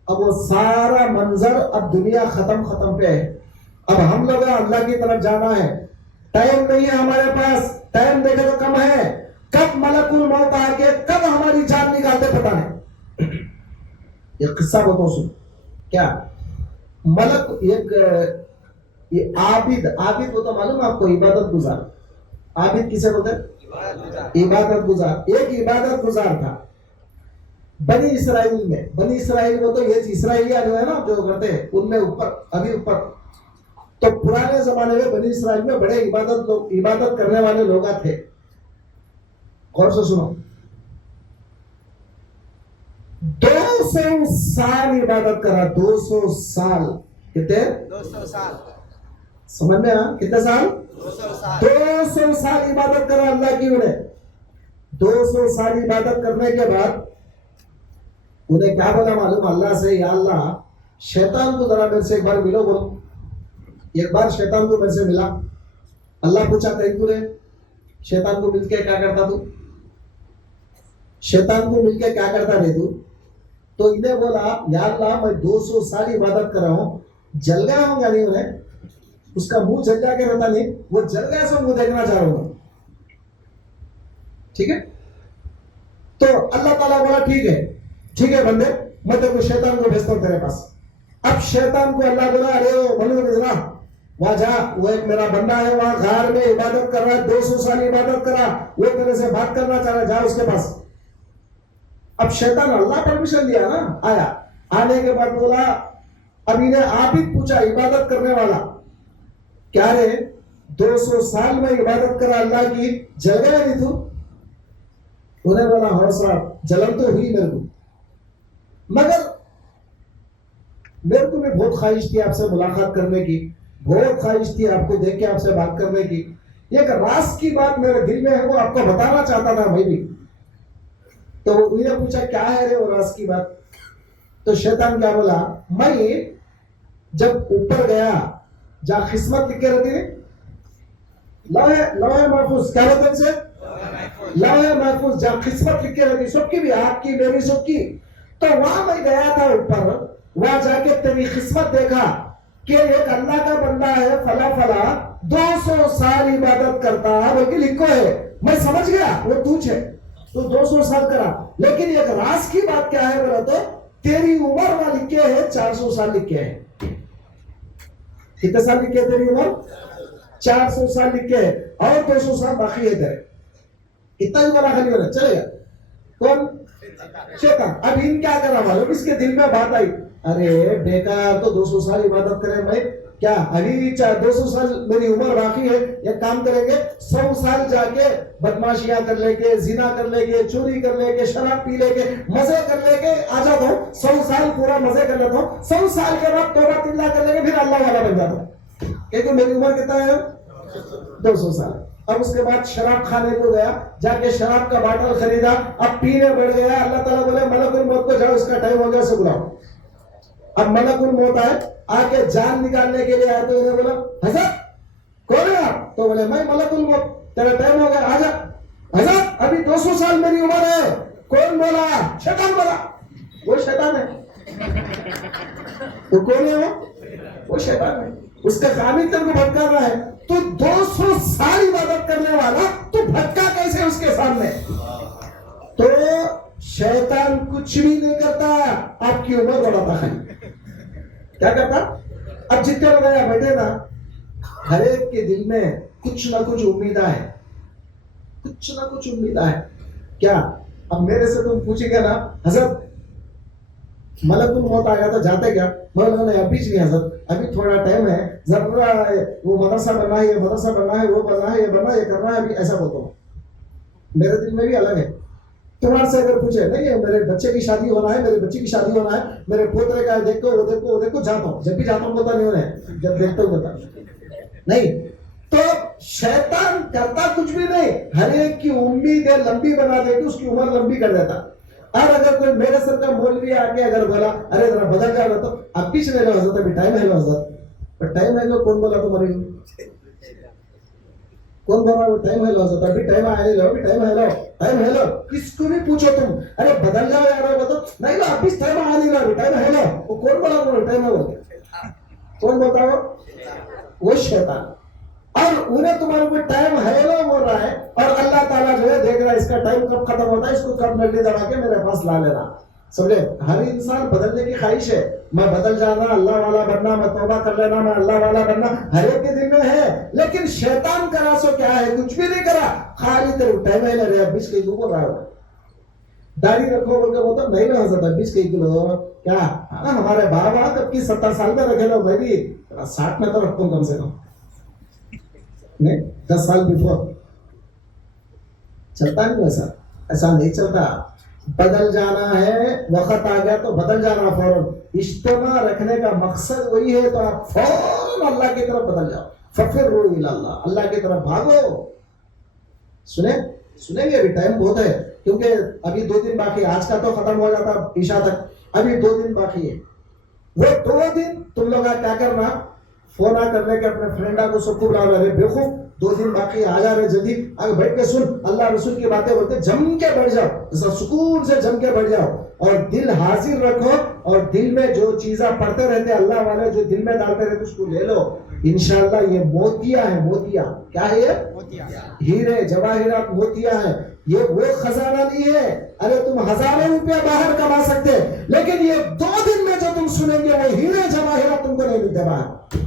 اب وہ سارا منظر اب دنیا ختم پہ ہے. اب ہم لوگ اللہ کی طرف جانا ہے، ٹائم نہیں ہے ہمارے پاس، ٹائم دیکھے تو کم ہے، کب ملک الموت آ کے کب ہماری جان نکالتے پتہ نہیں. یہ قصہ بتاؤ سن. کیا ملک ایک عابد ہوتا معلوم آپ کو؟ عبادت گزار. عابد کسے بولتے ہیں؟ عبادت گزار. ایک عبادت گزار تھا بنی اسرائیل میں. بنی اسرائیل وہ تو یہ اسرائیلیہ جو ہے نا جو کرتے ہیں ان میں اوپر تو پرانے زمانے میں بنی اسرائیل میں بڑے عبادت کرنے والے لوگ تھے. غور سے سنو، 200 سال عبادت کرا. 200 سال. کتنے؟ 200 سال. سمجھ میں آ کتنے سال؟ 200 سال عبادت کرا اللہ کی. انہیں 200 سال عبادت کرنے کے بعد انہیں کیا بولا معلوم؟ اللہ سے یا اللہ شیطان کو ذرا میرے سے ایک بار ملو. بولو ایک بار شیطان کو میرے سے ملا. اللہ پوچھا کہیں تو رہے شیطان کو مل کے کیا کرتا تو؟ شیطان کو مل کے کیا کرتا رہے تو انہیں بولا یا اللہ میں 200 سال عبادت کر رہا ہوں، جل گیا ہوں گا نہیں انہیں، اس کا منہ جل جا کے رہتا نہیں، وہ جل گیا سے منہ دیکھنا چاہ رہا ہوں. ٹھیک ہے. تو اللہ تعالیٰ بولا ٹھیک ہے بندے، میں تیرے کو شیطان کو بھیجتا ہوں تیرے پاس. اب شیطان کو اللہ بولا ارے بولو وہاں جا، وہ ایک میرا بندہ ہے وہاں غار میں عبادت کر رہا ہے، 200 سال عبادت کر رہا، وہ تیرے سے بات کرنا چاہ رہا ہے، جا اس کے پاس. اب شیطان اللہ پرمیشن دیا نا، آیا. آنے کے بعد بولا اب انہیں عابد پوچھا عبادت کرنے والا کیا رے 200 سال میں عبادت کرا اللہ کی، جل گیا نہیں تو؟ انہیں بولا ہاں صاحب جلن تو ہوئی میرے کو، مگر میرے کو بھی بہت خواہش تھی آپ سے ملاقات کرنے کی، بہت خواہش تھی آپ کو دیکھ کے آپ سے بات کرنے کی. ایک راز کی بات میرے دل میں ہے وہ آپ کو بتانا چاہتا تھا میں بھی. تو انہوں نے پوچھا کیا ہے رے وہ راز کی بات؟ تو شیطان کیا بولا، میں جب اوپر گیا جہاں قسمت لکھ کے رہتی ہے لوح محفوظ، کیا ہوتا ہے سے لوح محفوظ جہاں قسمت لکھ کے رہتی سب کی بھی، آپ کی میری سب کی. تو وہاں میں گیا تھا اوپر، وہاں جا کے تیری قسمت دیکھا کہ ایک اللہ کا بندہ ہے فلا 200 سال عبادت کرتا بلکہ لکھو ہے. میں سمجھ گیا وہ توچ ہے تو 200 سال کرا، لیکن ایک راز کی بات کیا ہے بولا تو تیری عمر وہاں لکھے ہے 400 سال لکھے ہے. کتنے سال لکھے ہے تیری عمر؟ 400 سال لکھے ہے اور 200 سال باقی ہے تیرے. اتنا ہی بڑا خالی ہونا چلے گا. کون؟ شیطان. اب ان کیا کرا معلوم؟ اس کے دل میں بات آئی ارے بیکار تو 200 سال عبادت کرے میں کیا ابھی 200 سال میری عمر باقی ہے، ایک کام کریں گے 100 سال جا کے بدماشیاں کر لے کے، زنا کر لے کے، چوری کر لے کے، شراب پی لے کے، مزے کر لے کے آ جاتا ہوں، 100 سال پورا مزے کر لیتا ہوں، 100 سال کے بعد توبہ تلا کر لے کے پھر اللہ والا بن جاتا ہوں. کیونکہ میری عمر کتنا ہے؟ 200 سال. اب اس کے بعد شراب کھانے کو گیا، جا کے شراب کا باٹل خریدا، اب پینے بڑھ گیا. اللہ تعالیٰ بولے ملک الموت کو جاؤ اس کا ٹائم ہو گیا اسے بلاؤ. اب ملک الموت آئے، آ کے جان نکالنے کے لیے آئے تو انہیں بولا حضرت کون ہے آپ؟ تو بولے میں ملک الموت، تیرا ٹائم ہو گیا آ جا. حضرت ابھی 200 سال میری عمر ہے. کون بولا؟ شیطان بولا. وہ شیطان ہے. تو کون ہے وہ شیطان ہے. اس کا خامد تر کو بھٹکا رہا ہے. تو 200 سال عبادت کرنے والا تو بھٹکا کیسے اس کے سامنے؟ تو شیطان کچھ بھی نہیں کرتا، آپ کی عمر بڑھاتا ہے. کیا کرتا؟ اب جتنے لوگ آیا بیٹھے نا، ہر ایک کے دل میں کچھ نہ کچھ امیدیں ہے، کچھ نہ کچھ امیدیں ہے. کیا اب میرے سے تم پوچھے گا نا حضرت ملک الموت آ گیا تھا جاتے کیا؟ مولانا ابھی نہیں حضرت، ابھی تھوڑا ٹائم ہے، ذرا وہ مدرسہ بننا ہے، یہ مدرسہ بننا ہے، وہ بننا ہے، یہ بننا ہے، یہ کرنا ہے، ابھی ایسا بولتا ہوں. میرے دل میں بھی الگ ہے. تمہارے سے اگر پوچھے نہیں میرے بچے کی شادی ہونا ہے، میرے بچی کی شادی ہونا ہے، میرے پوترے کا دیکھو وہ دیکھو وہ دیکھو، جاتا ہوں. جب بھی جاتا ہوں بتا نہیں ہونا ہے، جب دیکھتا ہوں بتا نہیں. تو شیطان کرتا کچھ بھی نہیں، ہر ایک کی امید لمبی بنا دے کے اس کی عمر لمبی کر دیتا. اور اگر کوئی میرے سر کا مولوی آ کے اگر بولا ارے ذرا بدل جا رہا تو اب پیچھے لے لو حضرت، ابھی ٹائم ہے لو حضرت. پر ٹائم ہے لو کون بولا تو مرے گی؟ کون بولا وہ ٹائم ہے لو حضرت؟ ابھی ٹائم آئے لو، ابھی ٹائم ہے لو، ٹائم ہے لو. کس کو بھی پوچھو تم ارے بدل جاؤ یار وہ تو نہیں لو، ابھی ٹائم آ نہیں لو، ٹائم ہے لو. وہ کون بولا وہ ٹائم ہے بولتے؟ کون بولتا وہ شیطان. اور انہیں تمہارے کوئی ٹائم ہے لو بول رہا ہے، اور اللہ تعالیٰ جو ہے دیکھ رہا ہے اس کا ٹائم کب ختم ہوتا ہے، اس کو کب نڈی دبا کے میرے پاس لا لینا. سمجھے؟ ہر انسان بدلنے کی خواہش ہے، میں بدل جانا، اللہ والا بننا، میں توبہ کر لینا، میں اللہ والا بننا، ہر ایک کے دل میں ہے. لیکن شیطان کرا سو کیا ہے؟ کچھ بھی نہیں کرا، خالی تیرے ٹائم ہے لے رہے 20 کلو بول رہا ہے. داڑھی رکھو بول کے بولتا نہیں نا حضرت 20 کلو کیا ہمارے بابا تب کی 70 سال میں رکھے لو، میں بھی 60 میں تو رکھتا ہوں کم سے کم، نہیں 10 سال بیفور. چلتا نہیں ویسا، ایسا نہیں چلتا. بدل جانا ہے، وقت آ گیا تو بدل جانا فوراً. اجتماع رکھنے کا مقصد وہی ہے، تو آپ فوراً اللہ کی طرف بدل جاؤ. ففروا الی اللہ، اللہ کی طرف بھاگو. سنیں گے ابھی ٹائم بہت ہے، کیونکہ ابھی 2 دن باقی ہے، آج کا تو ختم ہو جاتا عشاء تک، ابھی 2 دن باقی ہے. وہ 2 دن تم لوگ کیا کرنا، فون آ کر لے کے اپنے فرینڈا کو سب کو بلا رہے بیوقوف 2 دن باقی، آ جا رہے جلدی، آگے بیٹھ کے سن اللہ رسول کی باتیں بولتے، جم کے بیٹھ جاؤ، جیسا سکون سے جم کے بیٹھ جاؤ، اور دل حاضر رکھو، اور دل میں جو چیزیں پڑھتے رہتے اللہ والے جو دل میں ڈالتے رہتے اس کو لے لو. انشاءاللہ یہ موتیاں ہیں، موتیاں. کیا ہے یہ؟ ہیرے جواہرات موتیاں ہیں. یہ وہ خزانہ نہیں ہے، ارے تم ہزاروں روپیہ باہر کما سکتے، لیکن یہ 2 دن میں جو تم سنیں گے وہ ہیرے جواہرات تم کو نہیں ملتے باہر.